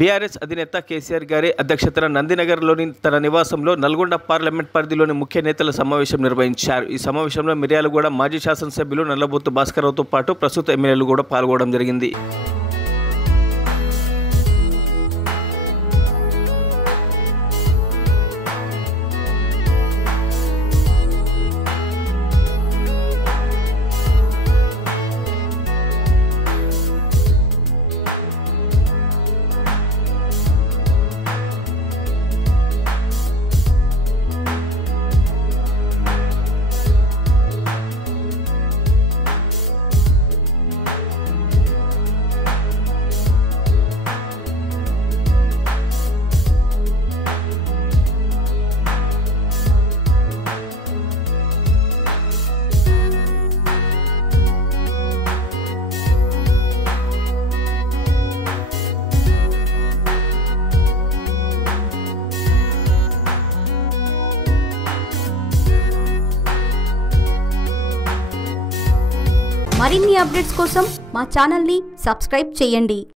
BRS అధినేత కేసీఆర్ గారి అధ్యక్షతన నందినగర్లోని తన నివాసంలో నల్గొండ పార్లమెంట్ పరిధిలోని ముఖ్య నేతల సమావేశం నిర్వహించారు. ఈ సమావేశంలో మిర్యాలగూడ మాజీ శాసనసభ్యులు నల్లబోతు భాస్కర్రావుతో పాటు ప్రస్తుత ఎమ్మెల్యేలు కూడా పాల్గొనడం జరిగింది. మరిన్ని అప్డేట్స్ కోసం మా ఛానల్ని సబ్స్క్రైబ్ చేయండి.